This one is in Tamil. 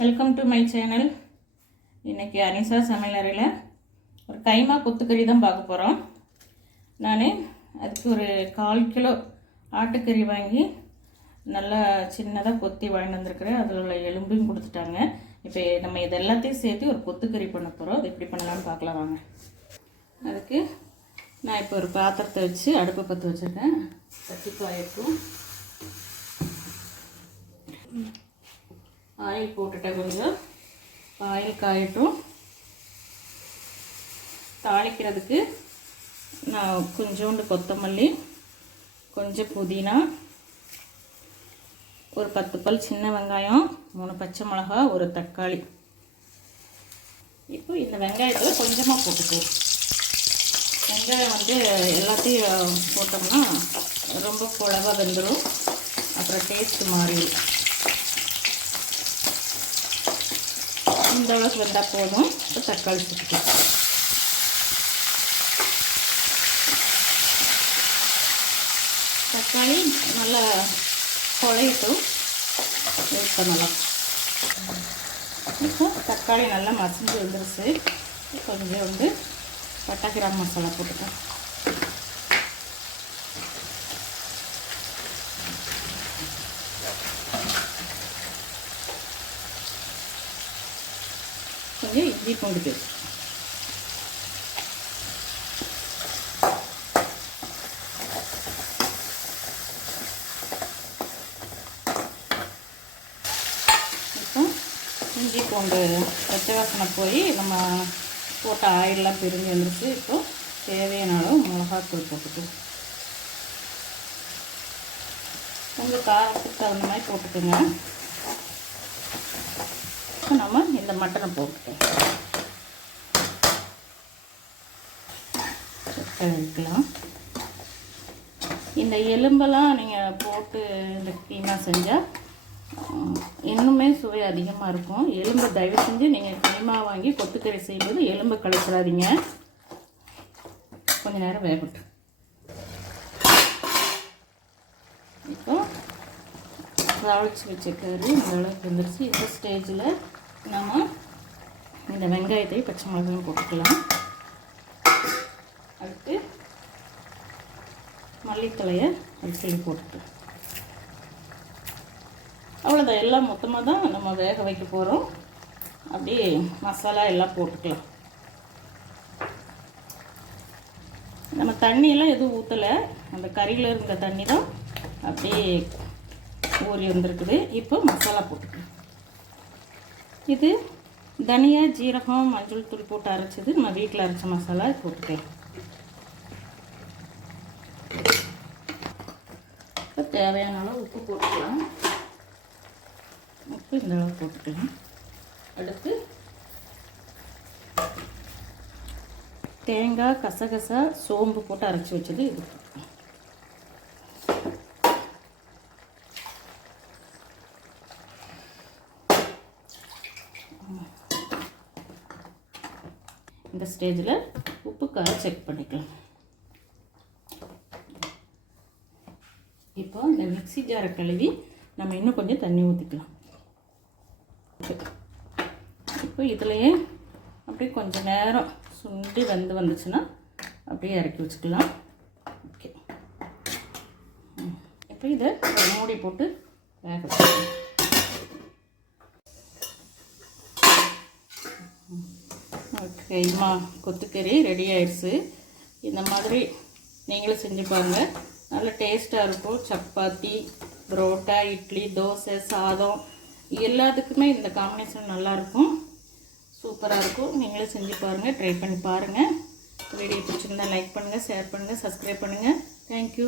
வெல்கம் டு மை சேனல் இன்றைக்கி அனிசா சமையலறையில் ஒரு கைமா கொத்துக்கறி தான் பார்க்க போகிறோம் நான் அதுக்கு ஒரு கால் கிலோ ஆட்டுக்கறி வாங்கி நல்லா சின்னதாக கொத்தி வாங்கிட்டு வந்திருக்கிறேன். அதில் உள்ள எலும்பையும் கொடுத்துட்டாங்க. இப்போ நம்ம இது எல்லாத்தையும் சேர்த்து ஒரு கொத்துக்கறி பண்ண போகிறோம் அது எப்படி பண்ணலாம்னு பார்க்கலாம் வாங்க. அதுக்கு நான் இப்போ ஒரு பாத்திரத்தை வச்சு அடுப்பை பற்ற வச்சுருக்கேன். தட்டி காயட்டும் ஆயில் போட்டுட்டேன் கொஞ்சம். ஆயில் காயட்டும் தாளிக்கிறதுக்கு நான் கொஞ்சோண்டு கொத்தமல்லி கொஞ்சம் புதினா ஒரு பத்து பல் சின்ன வெங்காயம் மூணு பச்சை மிளகா ஒரு தக்காளி. இப்போ இந்த வெங்காயத்தில் கொஞ்சமாக போட்டுக்குவோம் வெங்காயம் வந்து எல்லாத்தையும் போட்டோம்னா ரொம்ப குழவாக வெந்துடும் அப்புறம் டேஸ்ட்டு மாறிடும். இந்த அளவுக்கு வந்தால் போதும். இப்போ தக்காளி சேர்த்துக்கலாம் தக்காளி நல்லா குழையட்டும். யூஸ் பண்ணலாம். இப்போ தக்காளி நல்லா மசிஞ்சு வந்துருச்சு. கொஞ்சம் வந்து பட்டை கிராம் மசாலா போட்டுக்கலாம். கொஞ்சம் இட்லி பூண்டு பேஸ்ட் இப்போ இஞ்சி பூண்டு பச்சை வாசனை போய் நம்ம போட்ட ஆயிலெலாம் பிரிஞ்சு வந்துருச்சு. இப்போ தேவையான அளவு மிளகாத்தூள் போட்டுக்கோங்க உங்கள் காரத்துக்கு தகுந்த மாதிரி போட்டுக்கோங்க. இந்த மட்டனை போட்டுக்கலாம் வைக்கலாம். இந்த எலும்பெல்லாம் நீங்கள் போட்டு இந்த கீமா செஞ்சால் இன்னுமே சுவை அதிகமாக இருக்கும். எலும்பு தயவு செஞ்சு நீங்கள் கீமா வாங்கி கொத்துக்கறி செய்யும்போது எலும்பு கழிச்சிடாதீங்க கொஞ்ச நேரம் வேகட்டும் இப்போ தாளிச்சு வச்ச கறி இந்த அளவுக்கு வந்துருச்சு. இந்த ஸ்டேஜில் நம்ம இந்த வெங்காயத்தையும் பச்சை மிளகாயும் போட்டுக்கலாம். அடுத்து மல்லித்தலையை அரிசியில் போட்டுட்டு. அவ்வளோதான் எல்லாம் மொத்தமாக தான் நம்ம வேக வைக்க போகிறோம் அப்படியே மசாலா எல்லாம் போட்டுக்கலாம். நம்ம தண்ணியெல்லாம் எதுவும் ஊற்றலை அந்த கறியில் இருந்த தண்ணி தான் அப்படியே ஊறி வந்திருக்குது. இப்போ மசாலா போட்டுக்கலாம். இது தனியா ஜீரகம் மஞ்சள் தூள் போட்டு அரைச்சது. நம்ம வீட்டில் அரைச்ச மசாலா போட்டுக்கலாம் இப்போ தேவையான அளவு உப்பு போட்டுக்கலாம். உப்பு இந்த அளவு போட்டுக்கலாம். அடுத்து தேங்காய் கசகசா சோம்பு போட்டு அரைச்சி வச்சது இது. இந்த ஸ்டேஜில் உப்பு காரம் செக் பண்ணிக்கலாம். இப்போ இந்த மிக்ஸி ஜாரை கழுவி நம்ம இன்னும் கொஞ்சம் தண்ணி ஊற்றிக்கலாம் இப்போ இதுலேயே அப்படியே கொஞ்சம் நேரம் சுண்டி வெந்து வந்துச்சுன்னா அப்படியே இறக்கி வச்சுக்கலாம். ஓகே. இப்போ இதை மூடி போட்டு வேக வச்சுக்கலாம். கைமா கொத்துக்கறி ரெடி ஆயிடுச்சு. இந்த மாதிரி நீங்களும் செஞ்சு பாருங்கள் நல்ல டேஸ்ட்டாக இருக்கும். சப்பாத்தி புரோட்டா இட்லி தோசை சாதம் எல்லாத்துக்குமே இந்த காம்பினேஷன் நல்லாயிருக்கும் சூப்பராக இருக்கும். நீங்களும் செஞ்சு பாருங்கள் ட்ரை பண்ணி பாருங்கள் வீடியோ பிடிச்சிருந்தா லைக் பண்ணுங்கள் ஷேர் பண்ணுங்கள் சப்ஸ்கிரைப் பண்ணுங்கள் தேங்க்யூ